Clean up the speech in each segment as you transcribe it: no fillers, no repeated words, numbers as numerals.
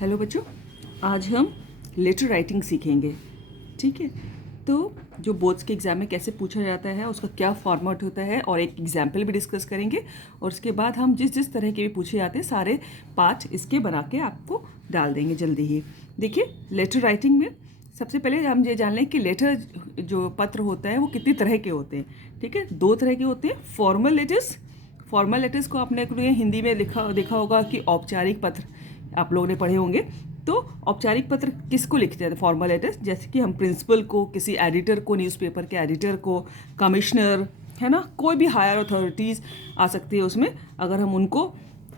Hello बच्चों, आज हम लेटर राइटिंग सीखेंगे। ठीक है, तो जो बोर्ड्स के एग्ज़ाम में कैसे पूछा जाता है, उसका क्या फॉर्मेट होता है और एक एग्जाम्पल भी डिस्कस करेंगे। और उसके बाद हम जिस जिस तरह के भी पूछे जाते हैं सारे पार्ट इसके बना के आपको डाल देंगे जल्दी ही। देखिए, लेटर राइटिंग में सबसे पहले हम ये जान लें कि लेटर जो पत्र होता है वो कितनी तरह के होते हैं। ठीक है, दो तरह के होते हैं। फॉर्मल लेटर्स को आपने हिंदी में देखा होगा कि औपचारिक पत्र आप लोगों ने पढ़े होंगे। तो औपचारिक पत्र किसको लिखते हैं? फॉर्मल लेटर्स, जैसे कि हम प्रिंसिपल को, किसी एडिटर को, न्यूज़पेपर के एडिटर को, कमिश्नर, है ना, कोई भी हायर अथॉरिटीज़ आ सकती है उसमें। अगर हम उनको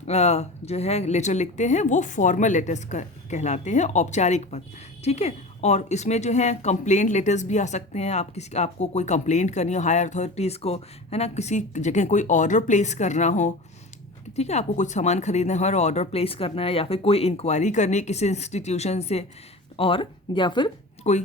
जो है लेटर लिखते हैं वो फॉर्मल लेटर्स कहलाते हैं, औपचारिक पत्र। ठीक है, और इसमें जो है कंप्लेंट लेटर्स भी आ सकते हैं। आपको कोई कंप्लेंट करनी हो हायर अथॉरिटीज़ को, है ना, किसी जगह कोई ऑर्डर प्लेस करना हो। ठीक है, आपको कुछ सामान खरीदना है और ऑर्डर प्लेस करना है, या फिर कोई इंक्वायरी करनी है किसी इंस्टीट्यूशन से, और या फिर कोई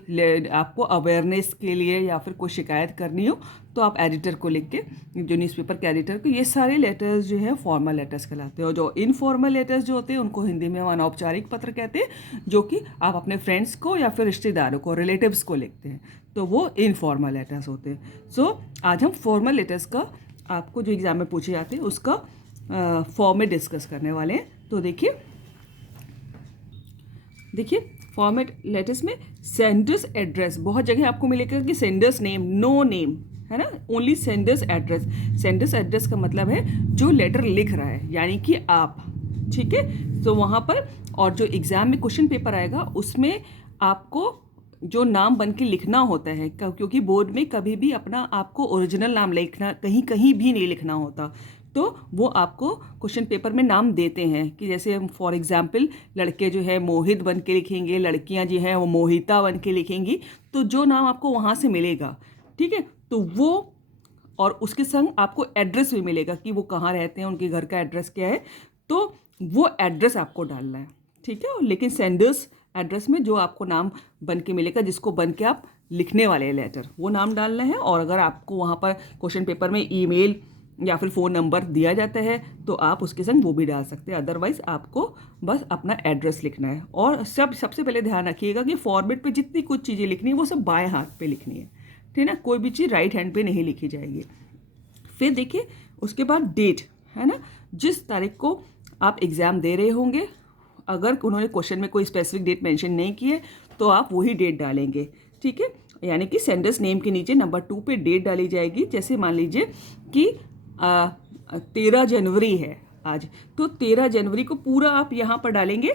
आपको अवेयरनेस के लिए या फिर कोई शिकायत करनी हो तो आप एडिटर को लिख के, जो न्यूज़पेपर के एडिटर को, ये सारे लेटर्स जो है फॉर्मल लेटर्स कहलाते हैं। और जो इनफॉर्मल लेटर्स जो होते हैं उनको हिंदी में हम अनौपचारिक पत्र कहते हैं, जो कि आप अपने फ्रेंड्स को या फिर रिश्तेदारों को, रिलेटिव्स को लिखते हैं, तो वो इनफॉर्मल लेटर्स होते हैं। सो आज हम फॉर्मल लेटर्स का, आपको जो एग्जाम में पूछे जाते हैं उसका फॉर्म में डिस्कस करने वाले हैं। तो देखिए फॉर्मेट लेटर्स में सेंडर्स एड्रेस, बहुत जगह आपको मिलेगा कि सेंडर्स नेम, नो नेम, है ना, only sender's address. Sender's address का मतलब है जो लेटर लिख रहा है, यानी कि आप। ठीक है, तो वहाँ पर, और जो एग्ज़ाम में क्वेश्चन पेपर आएगा उसमें आपको जो नाम बन के लिखना होता है, क्योंकि बोर्ड में कभी भी अपना आपको ओरिजिनल नाम लिखना कहीं कहीं भी नहीं लिखना होता। तो वो आपको क्वेश्चन पेपर में नाम देते हैं कि जैसे हम फॉर एग्जांपल लड़के जो है मोहित बन के लिखेंगे, लड़कियां जो है वो मोहिता बन के लिखेंगी। तो जो नाम आपको वहाँ से मिलेगा, ठीक है, तो वो, और उसके संग आपको एड्रेस भी मिलेगा कि वो कहाँ रहते हैं, उनके घर का एड्रेस क्या है, तो वो एड्रेस आपको डालना है। ठीक है, लेकिन सेंडर्स एड्रेस में जो आपको नाम बन के मिलेगा, जिसको बन के आप लिखने वाले लेटर, वो नाम डालना है। और अगर आपको वहाँ पर क्वेश्चन पेपर में ईमेल या फिर फ़ोन नंबर दिया जाता है तो आप उसके संग वो भी डाल सकते हैं। अदरवाइज़ आपको बस अपना एड्रेस लिखना है। और सबसे पहले ध्यान रखिएगा कि फॉर्मेट पे जितनी कुछ चीज़ें लिखनी है वो सब बाएं हाथ पे लिखनी है। ठीक है ना, कोई भी चीज़ राइट हैंड पे नहीं लिखी जाएगी। फिर देखिए उसके बाद डेट, है ना, जिस तारीख को आप एग्ज़ाम दे रहे होंगे, अगर उन्होंने क्वेश्चन में कोई स्पेसिफिक डेट मेंशन नहीं की है तो आप वही डेट डालेंगे। ठीक है, यानी कि सेंडर्स नेम के नीचे नंबर 2 पे डेट डाली जाएगी। जैसे मान लीजिए कि 13 जनवरी है आज, तो 13 जनवरी को पूरा आप यहाँ पर डालेंगे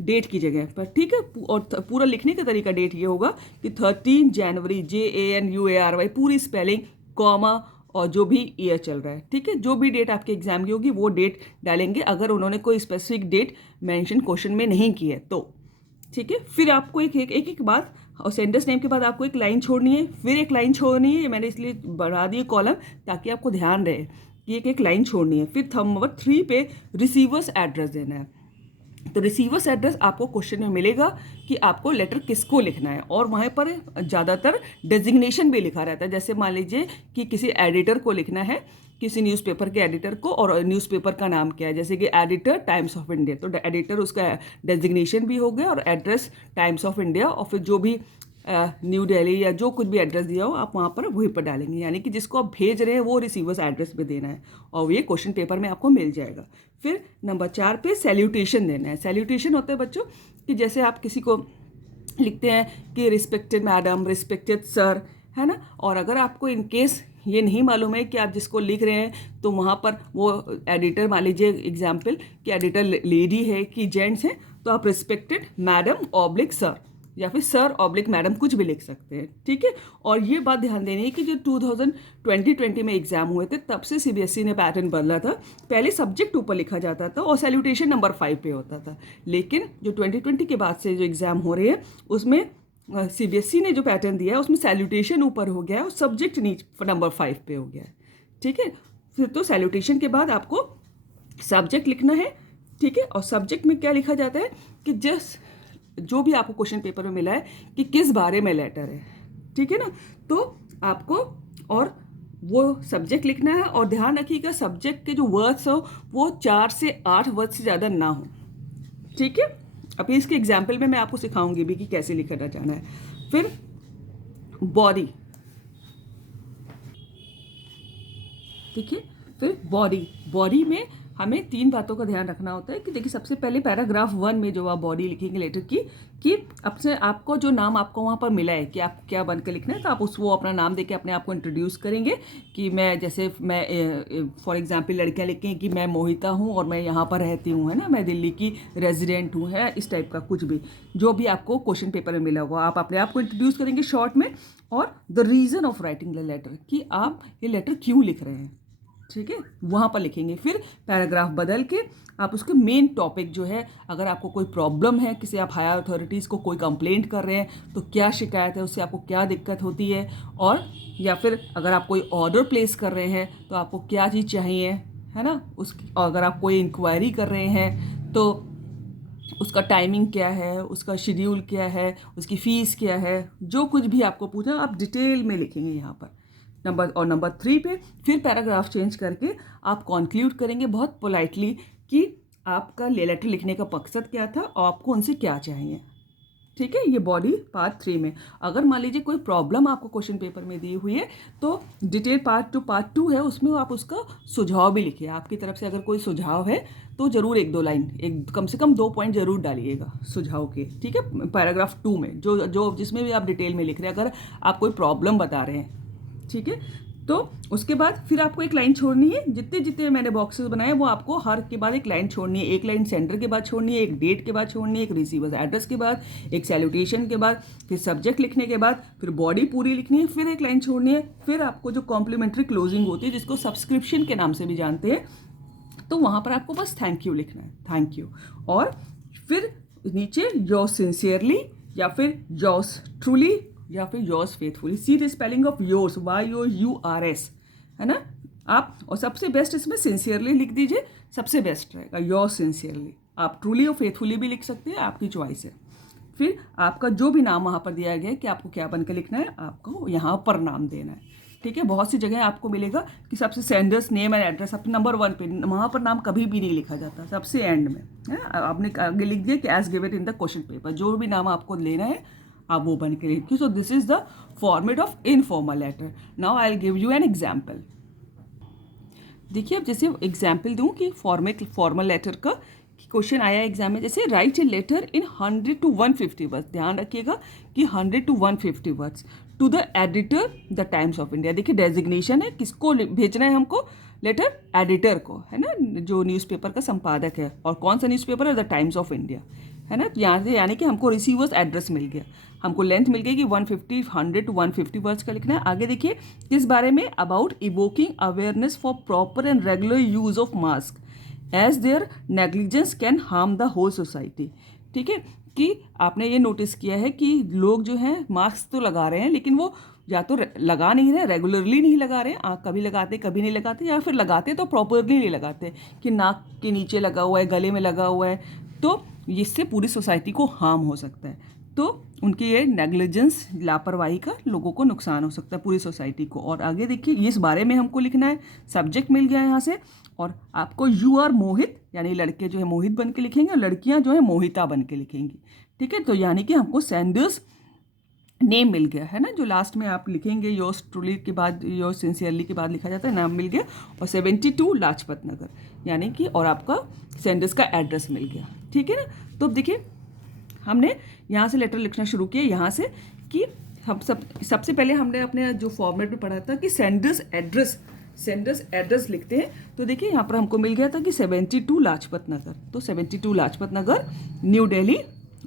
डेट की जगह पर। ठीक है, और पूरा लिखने का तरीका डेट ये होगा कि 13 जनवरी, JANUARY, पूरी स्पेलिंग, कॉमा, और जो भी ईयर चल रहा है। ठीक है, जो भी डेट आपके एग्जाम की होगी वो डेट डालेंगे, अगर उन्होंने कोई स्पेसिफिक डेट मेंशन क्वेश्चन में नहीं की है तो। ठीक है, फिर आपको एक बात, और सेंडर्स नेम के बाद आपको एक लाइन छोड़नी है, फिर एक लाइन छोड़नी है। ये मैंने इसलिए बढ़ा दी कॉलम ताकि आपको ध्यान रहे कि एक लाइन छोड़नी है। फिर नंबर 3 पे रिसीवर्स एड्रेस देना है। तो रिसीवर्स एड्रेस आपको क्वेश्चन में मिलेगा कि आपको लेटर किसको लिखना है, और वहाँ पर ज़्यादातर डेजिग्नेशन भी लिखा रहता है। जैसे मान लीजिए कि किसी एडिटर को लिखना है, किसी न्यूज़पेपर के एडिटर को, और न्यूज़पेपर का नाम क्या है, जैसे कि एडिटर टाइम्स ऑफ इंडिया, तो एडिटर उसका डेजिग्नेशन भी हो गया और एड्रेस टाइम्स ऑफ इंडिया, और फिर जो भी न्यू दिल्ली या जो कुछ भी एड्रेस दिया हो आप वहाँ पर वहीं पर डालेंगे। यानी कि जिसको आप भेज रहे हैं वो रिसीवर्स एड्रेस पे देना है, और ये क्वेश्चन पेपर में आपको मिल जाएगा। फिर नंबर 4 पे सैल्यूटेशन देना है। सैल्यूटेशन होता है बच्चों कि जैसे आप किसी को लिखते हैं कि रिस्पेक्टेड मैडम, रिस्पेक्टेड सर, है ना, और अगर आपको इन केस ये नहीं मालूम है कि आप जिसको लिख रहे हैं तो वहाँ पर वो एडिटर, मान लीजिए एग्जाम्पल कि एडिटर लेडी है कि जेंट्स है, तो आप रिस्पेक्टेड मैडम ऑब्लिक सर, या फिर सर ऑब्लिक मैडम, कुछ भी लिख सकते हैं। ठीक है, और ये बात ध्यान देनी है कि जो 2020 में एग्जाम हुए थे तब से CBSE ने पैटर्न बदला था। पहले सब्जेक्ट ऊपर लिखा जाता था और सैल्यूटेशन नंबर 5 पे होता था, लेकिन जो 2020 के बाद से जो एग्जाम हो रहे हैं उसमें CBSE ने जो पैटर्न दिया है उसमें सैल्यूटेशन ऊपर हो गया है और सब्जेक्ट नीचे नंबर 5 पे हो गया है। ठीक है, फिर तो सैल्यूटेशन के बाद आपको सब्जेक्ट लिखना है। ठीक है, और सब्जेक्ट में क्या लिखा जाता है कि जो भी आपको क्वेश्चन पेपर में मिला है कि किस बारे में लेटर है। ठीक है ना, तो आपको और वो सब्जेक्ट लिखना है, और ध्यान रखिएगा सब्जेक्ट के जो वर्ड्स हो वो 4 से 8 वर्ड से ज़्यादा ना हो। ठीक है, अभी इसके एग्जाम्पल में मैं आपको सिखाऊंगी भी कि कैसे लिखना जाना है। फिर बॉडी, ठीक है। फिर बॉडी में हमें 3 बातों का ध्यान रखना होता है कि देखिए सबसे पहले पैराग्राफ 1 में जो आप बॉडी लिखेंगे लेटर की, कि अपने आपको जो नाम आपको वहाँ पर मिला है कि आप क्या बन के लिखना है, तो आप वो अपना नाम देके अपने आप को इंट्रोड्यूस करेंगे कि मैं फॉर एग्जांपल लड़कियाँ लिखें कि मैं मोहिता हूँ और मैं यहाँ पर रहती हूँ, है ना, मैं दिल्ली की रेजिडेंट हूँ, है इस टाइप का कुछ भी जो भी आपको क्वेश्चन पेपर में मिला होगा आप अपने आप को इंट्रोड्यूस करेंगे शॉर्ट में, और the reason of writing the letter कि आप ये लेटर क्यों लिख रहे हैं, ठीक है, वहाँ पर लिखेंगे। फिर पैराग्राफ बदल के आप उसके मेन टॉपिक जो है, अगर आपको कोई प्रॉब्लम है, किसी आप हायर अथॉरिटीज़ को कोई कंप्लेंट कर रहे हैं तो क्या शिकायत है, उससे आपको क्या दिक्कत होती है, और या फिर अगर आप कोई ऑर्डर प्लेस कर रहे हैं तो आपको क्या चीज़ चाहिए, है ना, उसकी अगर आप कोई इंक्वायरी कर रहे हैं तो उसका टाइमिंग क्या है, उसका शेड्यूल क्या है, उसकी फ़ीस क्या है, जो कुछ भी आपको पूछा आप डिटेल में लिखेंगे यहाँ पर। नंबर 3 पे फिर पैराग्राफ चेंज करके आप कॉन्क्लूड करेंगे बहुत पोलाइटली कि आपका लेटर लिखने का मकसद क्या था और आपको उनसे क्या चाहिए, ठीक है। ये बॉडी पार्ट 3 में। अगर मान लीजिए कोई प्रॉब्लम आपको क्वेश्चन पेपर में दी हुई है तो डिटेल पार्ट 2 है, उसमें आप उसका सुझाव भी लिखिए। आपकी तरफ से अगर कोई सुझाव है तो ज़रूर 1-2 लाइन, एक कम से कम 2 पॉइंट ज़रूर डालिएगा सुझाव के, ठीक है, पैराग्राफ 2 में जो जिसमें भी आप डिटेल में लिख रहे हैं, अगर आप कोई प्रॉब्लम बता रहे हैं, ठीक है। तो उसके बाद फिर आपको एक लाइन छोड़नी है, जितने जितने मैंने बॉक्सेस बनाए वो आपको हर के बाद एक लाइन छोड़नी है। एक लाइन सेंडर के बाद छोड़नी है, एक डेट के बाद छोड़नी है, एक रिसीवर्स एड्रेस के बाद, एक सैल्यूटेशन के बाद, फिर सब्जेक्ट लिखने के बाद, फिर बॉडी पूरी लिखनी है, फिर एक लाइन छोड़नी है, फिर आपको जो कॉम्प्लीमेंट्री क्लोजिंग होती है जिसको सब्सक्रिप्शन के नाम से भी जानते हैं, तो वहाँ पर आपको बस थैंक यू लिखना है, थैंक यू, और फिर नीचे योर्स सिंसियरली या फिर योर्स ट्रूली या फिर yours faithfully. See the spelling of yours, YOURS, है ना आप, और सबसे बेस्ट इसमें सिंसियरली लिख दीजिए, सबसे बेस्ट रहेगा योर्स सिंसियरली। आप ट्रूली और फेथफुली भी लिख सकते हैं, आपकी चॉइस है। फिर आपका जो भी नाम वहाँ पर दिया गया है कि आपको क्या बन के लिखना है, आपको यहाँ पर नाम देना है, ठीक है। बहुत सी जगह आपको मिलेगा कि सबसे सेंडर्स नेम एंड एड्रेस अपने नंबर 1 पे, वहाँ पर नाम कभी भी नहीं लिखा जाता, सबसे एंड में है। आपने आगे लिख दिया कि as given in the question paper, जो भी नाम आपको लेना है आप वो बन के लिखिए। So this is the format of informal letter. Now I will give you an example. देखिए अब जैसे एग्जाम्पल दूँ कि फॉर्मल लेटर का क्वेश्चन आया एग्जाम में, जैसे write a letter in 100 to 150 words, ध्यान रखिएगा कि 100 to 150 words to the editor the Times of India. देखिए डेजिग्नेशन है, किसको भेजना है हमको, लेटर एडिटर को, है ना, जो न्यूज़पेपर का संपादक है, और कौन सा न्यूज़पेपर है, द टाइम्स ऑफ इंडिया, है ना। यहाँ से यानी कि हमको रिसीवर्स एड्रेस मिल गया, हमको लेंथ मिल गई कि 100 to 150 वर्ड्स का लिखना है। आगे देखिए किस बारे में, about evoking awareness for proper and regular use of mask as their negligence can harm the whole society, ठीक है, कि आपने ये नोटिस किया है कि लोग जो हैं मास्क तो लगा रहे हैं लेकिन वो या तो लगा नहीं रहे, रेगुलरली नहीं लगा रहे हैं, कभी लगाते कभी नहीं लगाते, या फिर लगाते तो प्रॉपरली नहीं लगाते, कि नाक के नीचे लगा हुआ है, गले में लगा हुआ है, तो इससे पूरी सोसाइटी को हार्म हो सकता है। तो उनकी ये नेग्लिजेंस, लापरवाही का लोगों को नुकसान हो सकता है, पूरी सोसाइटी को। और आगे देखिए इस बारे में हमको लिखना है, सब्जेक्ट मिल गया यहाँ से, और आपको यू आर मोहित, यानी लड़के जो है मोहित बन के लिखेंगे और लड़कियाँ जो है मोहिता बन के लिखेंगी, ठीक है। तो यानी कि हमको सैंडर्स नेम मिल गया, है ना, जो लास्ट में आप लिखेंगे योर्स ट्रूली के बाद, योर्स सिंसियरली के बाद लिखा जाता है, नाम मिल गया, और 72 लाजपत नगर, यानी कि, और आपका सैंडर्स का एड्रेस मिल गया, ठीक है ना। तो अब देखिए हमने यहाँ से लेटर लिखना शुरू किया, यहाँ से कि हम सबसे पहले हमने अपने जो फॉर्मेट में पढ़ा था कि सेंडर्स एड्रेस लिखते हैं। तो देखिए यहाँ पर हमको मिल गया था कि 72 लाजपत नगर, तो 72 लाजपत नगर न्यू दिल्ली,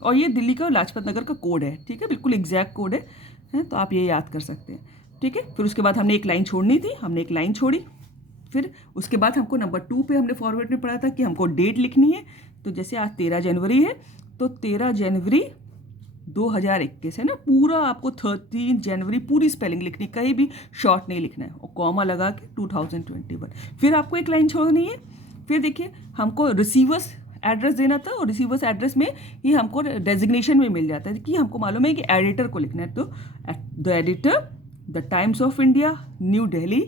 और ये दिल्ली का लाजपत नगर का कोड है, ठीक है, बिल्कुल एग्जैक्ट कोड है, तो आप ये याद कर सकते हैं, ठीक है। फिर उसके बाद हमने एक लाइन छोड़नी थी, हमने एक लाइन छोड़ी। फिर उसके बाद हमको नंबर 2 पे हमने फॉर्मेट में पढ़ा था कि हमको डेट लिखनी है। तो जैसे आज 13 जनवरी है तो 13 जनवरी 2021 है ना, पूरा आपको 13 जनवरी पूरी स्पेलिंग लिखनी, कहीं भी शॉर्ट नहीं लिखना है, और कॉमा लगा के 2021। फिर आपको एक लाइन छोड़नी है। फिर देखिए हमको रिसीवर्स एड्रेस देना था, और रिसीवर्स एड्रेस में ही हमको डेजिग्नेशन में मिल जाता है कि हमको मालूम है कि एडिटर को लिखना है, तो the editor the Times of India new Delhi,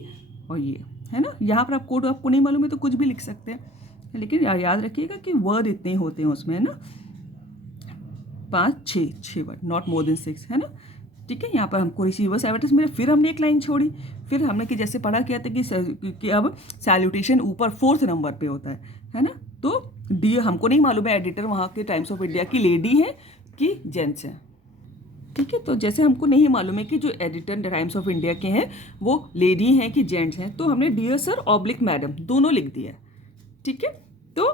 और ये है ना। यहाँ पर आप कोड आपको नहीं मालूम है तो कुछ भी लिख सकते हैं, लेकिन याद रखिएगा कि वर्ड इतने ही होते हैं उसमें, है ना। 5 6 वर्ड, नॉट मोर देन 6, है ना। ठीक है, यहाँ पर हमको रिसीवर्स एडवर्टाइज मिले, फिर हमने एक लाइन छोड़ी, फिर हमने कि जैसे पढ़ा किया था कि अब सैल्यूटेशन ऊपर 4th नंबर पे होता है ना। तो डी हमको नहीं मालूम है एडिटर वहाँ के टाइम्स ऑफ इंडिया की लेडी है कि जेंट्स है। ठीक है, तो जैसे हमको नहीं मालूम है कि जो एडिटर टाइम्स ऑफ इंडिया के हैं वो लेडी हैं कि जेंट्स हैं, तो हमने डियर सर ऑब्लिक मैडम दोनों लिख दिया। ठीक है, तो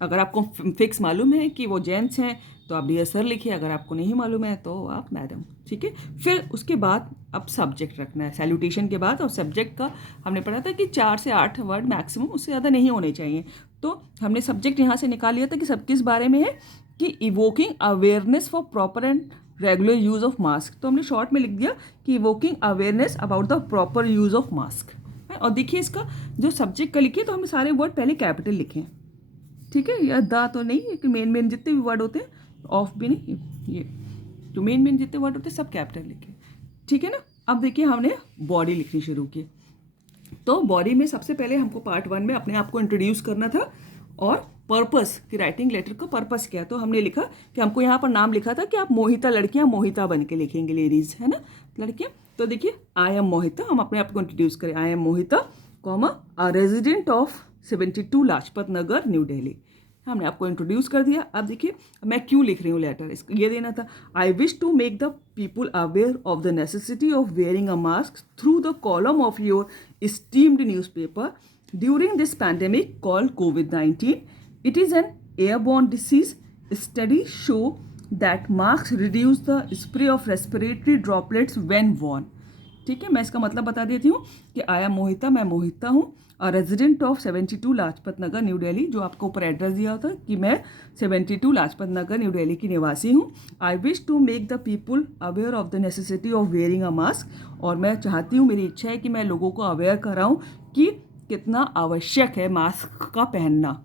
अगर आपको फिक्स मालूम है कि वो जेंट्स हैं तो आप डियर सर लिखिए, अगर आपको नहीं मालूम है तो आप मैडम। ठीक है, फिर उसके बाद अब सब्जेक्ट रखना है सैल्यूटेशन के बाद, और सब्जेक्ट का हमने पढ़ा था कि 4 से 8 वर्ड मैक्सिमम, उससे ज़्यादा नहीं होने चाहिए। तो हमने सब्जेक्ट यहाँ से निकाल लिया था कि सब किस बारे में है, कि evoking awareness for proper and regular use of mask. तो हमने शॉर्ट में लिख दिया कि evoking awareness about the proper use of mask. और देखिए इसका जो सब्जेक्ट का लिखिए तो हमें सारे वर्ड पहले कैपिटल लिखे हैं। ठीक है, या दा तो नहीं, कि मेन जितने भी वर्ड होते हैं, ऑफ भी नहीं, ये जो मेन जितने वर्ड होते हैं सब कैपिटल लिखे। ठीक है ना। अब देखिए हमने बॉडी लिखनी शुरू की। तो बॉडी में सबसे पहले हमको पार्ट 1 में अपने आप को इंट्रोड्यूस करना था, और पर्पस कि राइटिंग लेटर का पर्पस क्या है। तो हमने लिखा कि हमको यहाँ पर नाम लिखा था कि आप मोहिता लड़कियाँ मोहिता बन के लिखेंगे, लेडीज़, है ना, लड़कियाँ। तो देखिए आई एम मोहिता, हम अपने आप को इंट्रोड्यूस करें, I am Mohita comma a resident of 72 Lajpat Nagar new Delhi. हमने आपको इंट्रोड्यूस कर दिया। अब देखिए मैं क्यों लिख रही हूँ लेटर, ये देना था, I wish to make the people aware of the necessity of wearing a mask through the column of your esteemed newspaper during this pandemic called COVID-19. It is an airborne disease. Studies show that masks reduce the spray of respiratory droplets when worn. ठीक है, मैं इसका मतलब बता देती हूँ कि I am मोहिता, मैं मोहिता हूँ, और resident of 72 Lajpat Nagar new Delhi, जो आपको ऊपर एड्रेस दिया होता है कि मैं 72 लाजपत नगर न्यू दिल्ली की निवासी हूँ। I wish to make the people aware of the necessity of wearing a mask, और मैं चाहती हूँ, मेरी इच्छा है कि मैं लोगों को अवेयर कराऊँ कि कितना आवश्यक है मास्क का पहनना,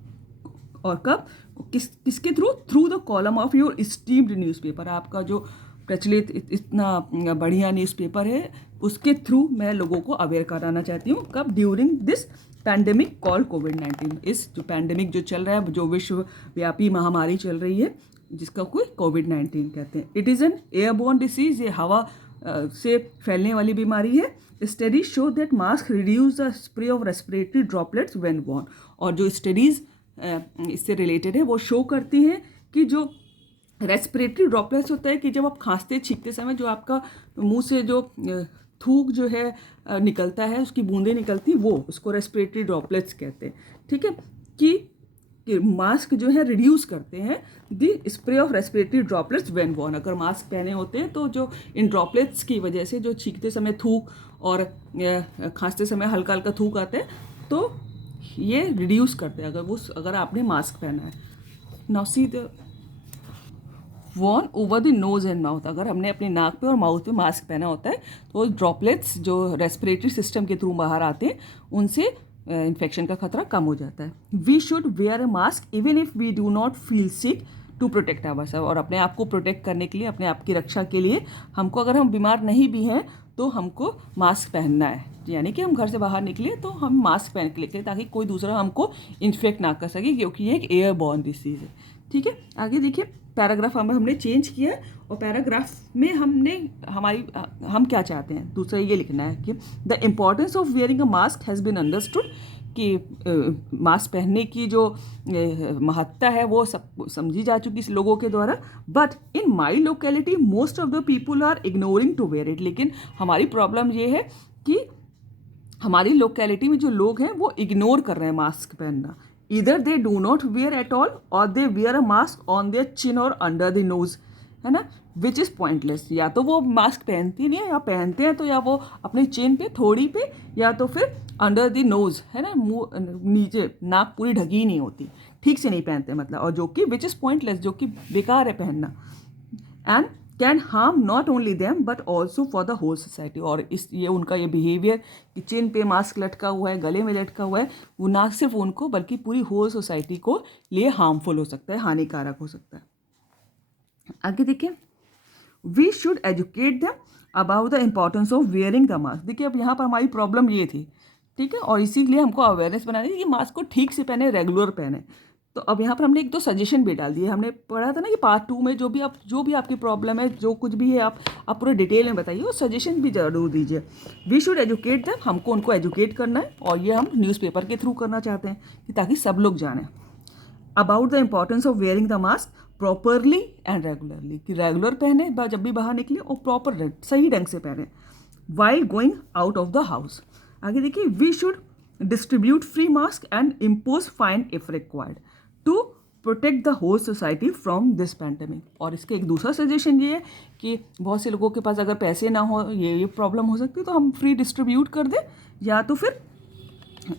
और कब, किसके through the column of your esteemed newspaper, आपका जो प्रचलित इतना बढ़िया न्यूज़पेपर है उसके थ्रू मैं लोगों को अवेयर कराना चाहती हूँ। कब, ड्यूरिंग दिस पैंडेमिक कॉल कोविड-19, इस जो पैंडेमिक जो चल रहा है, जो विश्वव्यापी महामारी चल रही है जिसका कोई कोविड-19 कहते हैं। It is an airborne disease, ये हवा से फैलने वाली बीमारी है। Studies show that mask reduce the spray of respiratory droplets when worn, और जो स्टडीज़ इससे रिलेटेड है वो शो करती हैं कि जो रेस्पिरेटरी ड्रॉपलेट्स होता है कि जब आप खांसते छींकते समय जो आपका मुंह से जो थूक जो है निकलता है, उसकी बूंदें निकलती, वो उसको रेस्पिरेटरी ड्रॉपलेट्स कहते हैं। ठीक है, कि मास्क जो है रिड्यूस करते हैं the spray of respiratory droplets when worn. अगर मास्क पहने होते हैं तो जो इन ड्रॉपलेट्स की वजह से जो छींकते समय थूक और खांसते समय हल्का हल्का थूक आते हैं, तो ये रिड्यूस करते हैं अगर आपने मास्क पहना है। Now see the worn over the nose and mouth, अगर हमने अपने नाक पे और माउथ पे मास्क पहना होता है तो ड्रॉपलेट्स जो रेस्पिरेटरी सिस्टम के थ्रू बाहर आते हैं उनसे इन्फेक्शन का खतरा कम हो जाता है। We should wear a mask even if we do not feel sick to protect ourself, और अपने आप को प्रोटेक्ट करने के लिए, अपने आप की रक्षा के लिए हमको, अगर हम बीमार नहीं भी हैं तो हमको मास्क पहनना है। यानी कि हम घर से बाहर निकले तो हम मास्क पहन के निकले ताकि कोई दूसरा हमको इन्फेक्ट ना कर सके, क्योंकि ये एक एयरबॉर्न डिसीज़ है। ठीक है, आगे देखिए पैराग्राफ हमने चेंज किया है, और पैराग्राफ में हम क्या चाहते हैं, दूसरा ये लिखना है कि the importance of wearing a mask has been understood, कि मास्क पहनने की जो महत्ता है वो सब समझी जा चुकी है लोगों के द्वारा। But in my locality most of the people are ignoring to wear it, लेकिन हमारी प्रॉब्लम ये है कि हमारी लोकेलिटी में जो लोग हैं वो इग्नोर कर रहे हैं मास्क पहनना। Either they do not wear at all or they wear a mask on their chin or under the nose, है ना, विच इज़ पॉइंटलेस। या तो वो मास्क पहनती नहीं है, या पहनते हैं तो या वो अपने चिन पे, थोड़ी पे, या तो फिर अंडर द नोज़, है ना, मुँह नीचे, नाक पूरी ढकी नहीं होती, ठीक से नहीं पहनते मतलब, और जो कि विच इज़ पॉइंटलेस, जो कि बेकार है पहनना, and can harm not only them but also for the whole society. और ये उनका ये बिहेवियर कि चिन पे मास्क लटका हुआ है, गले में लटका हुआ है, वो ना सिर्फ उनको बल्कि पूरी होल सोसाइटी को लिए हार्मफुल हो सकता है, हानिकारक हो सकता है। आगे देखिए, we should educate them about the importance of wearing the mask. देखिए अब यहाँ पर हमारी प्रॉब्लम ये थी, ठीक है, और इसीलिए हमको अवेयरनेस बनानी है कि मास्क को ठीक से पहने, रेगुलर पहने, तो अब यहाँ पर हमने एक दो सजेशन भी डाल दिए। हमने पढ़ा था ना कि पार्ट 2 में जो भी आपकी प्रॉब्लम है, जो कुछ भी है आप पूरे डिटेल में बताइए और सजेशन भी जरूर दीजिए। वी शुड एजुकेट देम, हमको उनको एजुकेट करना है और ये हम न्यूज़पेपर के थ्रू करना चाहते हैं कि ताकि सब लोग जानें about the importance of wearing the mask properly and regularly, कि रेगुलर पहने जब भी बाहर निकले और प्रॉपर सही ढंग से पहने while going out of the house. आगे देखिए, we should distribute free mask and impose fine if required to protect the whole society from this pandemic. और इसका एक दूसरा सजेशन ये है कि बहुत से लोगों के पास अगर पैसे ना हो, ये प्रॉब्लम हो सकती है, तो हम फ्री डिस्ट्रीब्यूट कर दें, या तो फिर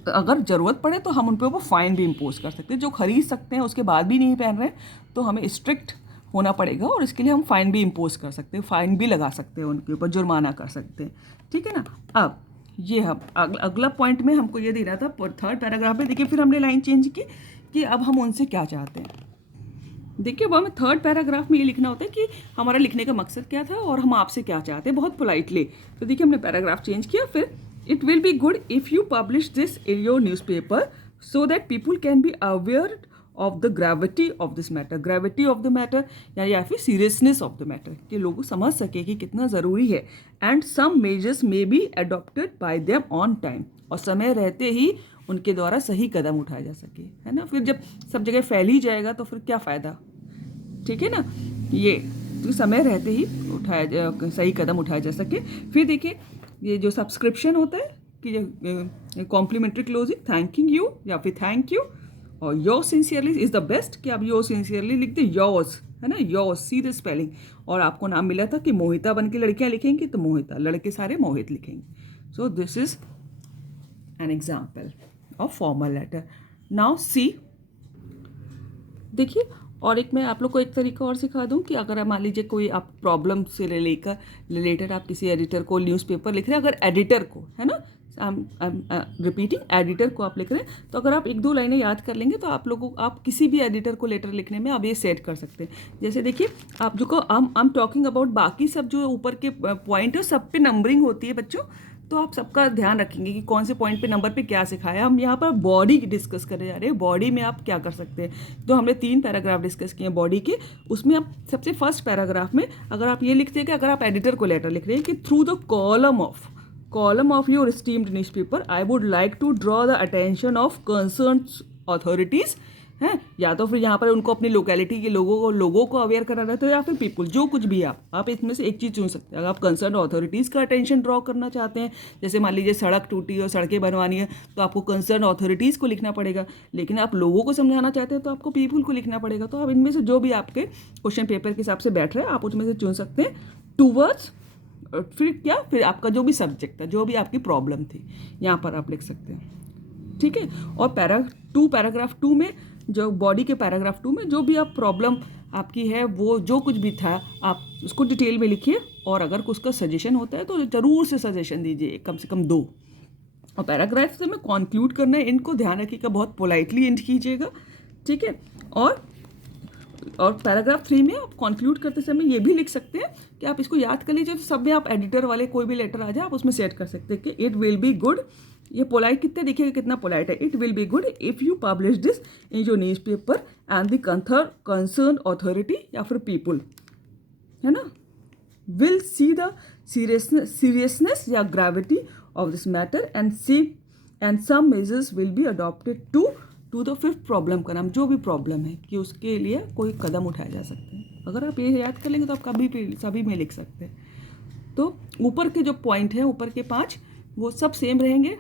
अगर ज़रूरत पड़े तो हम उन पर वो फ़ाइन भी इम्पोज कर सकते हैं। जो खरीद सकते हैं उसके बाद भी नहीं पहन रहे तो हमें स्ट्रिक्ट होना पड़ेगा और इसके लिए हम फ़ाइन भी इम्पोज कर सकते हैं, फ़ाइन भी लगा सकते हैं, उनके ऊपर जुर्माना कर सकते हैं, ठीक है ना। अब ये हम अगला पॉइंट में हमको ये देना था थर्ड पैराग्राफ में। देखिए फिर हमने लाइन चेंज की कि अब हम उनसे क्या चाहते हैं। देखिए वो हमें थर्ड पैराग्राफ में ये लिखना होता है कि हमारा लिखने का मकसद क्या था और हम आपसे क्या चाहते हैं, बहुत पोलाइटली। तो देखिए हमने पैराग्राफ चेंज किया। फिर it will be good if you publish this in your newspaper so that people can be aware of the gravity of this matter, gravity of the matter या फिर सीरियसनेस ऑफ द मैटर, कि लोग समझ सके कि कितना ज़रूरी है। And some measures may be adopted by them on time, और समय रहते ही उनके द्वारा सही कदम उठाया जा सके, है ना। फिर जब सब जगह फैल ही जाएगा तो फिर क्या फ़ायदा, ठीक है ना। ये तो समय रहते ही सही कदम उठाया जा सके। फिर देखिए ये जो सब्सक्रिप्शन होता है कि कॉम्प्लीमेंट्री क्लोजिंग, थैंकिंग यू या फिर थैंक यू, और your sincerely is the best, कि आप योर सिंसियरली लिख दें, योर्स, है ना, योर्स, सी द स्पेलिंग। और आपको नाम मिला था कि मोहिता बन के लड़कियाँ लिखेंगी तो मोहिता, लड़के सारे मोहित लिखेंगे। So this is an example of formal letter. Now see, देखिए और एक मैं आप लोग को एक तरीका और सिखा दूं कि अगर मान लीजिए कोई आप प्रॉब्लम से रिलेटेड आप किसी एडिटर को न्यूज़पेपर लिख रहे हैं, अगर एडिटर को, है ना, रिपीटिंग, एडिटर को आप लिख रहे हैं, तो अगर आप एक दो लाइनें याद कर लेंगे तो आप किसी भी एडिटर को लेटर लिखने में आप ये सेट कर सकते हैं। जैसे देखिए आप जो को आई एम टॉकिंग अबाउट, बाकी सब जो ऊपर के पॉइंट है सब पे नंबरिंग होती है बच्चों, तो आप सबका ध्यान रखेंगे कि कौन से पॉइंट पे नंबर पे क्या सिखाया। हम यहाँ पर बॉडी डिस्कस करने जा रहे हैं, बॉडी में आप क्या कर सकते हैं। तो हमने 3 पैराग्राफ डिस्कस किए हैं बॉडी के। उसमें आप सबसे फर्स्ट पैराग्राफ में अगर आप ये लिखते हैं कि अगर आप एडिटर को लेटर लिख रहे हैं कि through the column of your esteemed newspaper I would like to draw the attention of concern authorities, हैं, या तो फिर यहाँ पर उनको अपनी लोकेलिटी के लोगों को अवेयर कराना था, या फिर पीपल, जो कुछ भी आप इसमें से एक चीज़ चुन सकते हैं। अगर आप कंसर्न अथॉरिटीज़ का अटेंशन ड्रॉ करना चाहते हैं, जैसे मान लीजिए सड़क टूटी और सड़कें बनवानी है, तो आपको कंसर्न अथॉरिटीज़ को लिखना पड़ेगा। लेकिन आप लोगों को समझाना चाहते हैं तो आपको पीपल को लिखना पड़ेगा। तो आप इनमें से जो भी आपके क्वेश्चन पेपर के हिसाब से बैठ रहे हैं आप उसमें से चुन सकते हैं। टूवर्ड्स, फिर आपका जो भी सब्जेक्ट था, जो भी आपकी प्रॉब्लम थी, यहाँ पर आप लिख सकते हैं, ठीक है। और पैराग्राफ 2 में, जो बॉडी के पैराग्राफ 2 में जो भी आप प्रॉब्लम आपकी है, वो जो कुछ भी था आप उसको डिटेल में लिखिए, और अगर उसका सजेशन होता है तो ज़रूर से सजेशन दीजिए, कम से कम 2। और पैराग्राफ से मैं कॉन्क्लूड करना है, इनको ध्यान रखिएगा, बहुत पोलाइटली एंड कीजिएगा, ठीक है। और पैराग्राफ 3 में आप कॉन्क्लूड करते समय ये भी लिख सकते हैं कि आप इसको याद कर लीजिए, तो सब में आप एडिटर वाले कोई भी लेटर आ जाए आप उसमें सेट कर सकते हैं कि इट विल बी गुड, ये पोलाइट कितने देखिएगा कितना पोलाइट है, it will be good if you publish this in your news paper and the concern authority या फिर पीपल, है ना, विल सी द सीरियसनेस या gravity of this matter and some measures will be adopted to the fifth problem का नाम, जो भी problem है कि उसके लिए कोई कदम उठाया जा सकता है। अगर आप ये याद कर लेंगे तो आप कभी भी सभी में लिख सकते हैं। तो ऊपर के जो पॉइंट हैं, ऊपर के 5 वो सब सेम रहेंगे,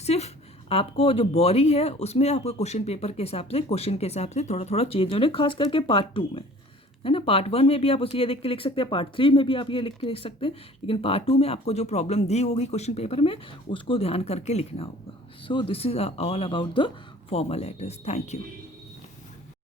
सिर्फ आपको जो बॉडी है उसमें आपको क्वेश्चन पेपर के हिसाब से, क्वेश्चन के हिसाब से थोड़ा थोड़ा चेंज होने, खास करके पार्ट 2 में, है ना। पार्ट 1 में भी आप उसे ये लिख के लिख सकते हैं, पार्ट 3 में भी आप ये लिख के लिख सकते हैं, लेकिन पार्ट 2 में आपको जो प्रॉब्लम दी होगी क्वेश्चन पेपर में उसको ध्यान करके लिखना होगा। सो this is all about the formal letters. Thank you.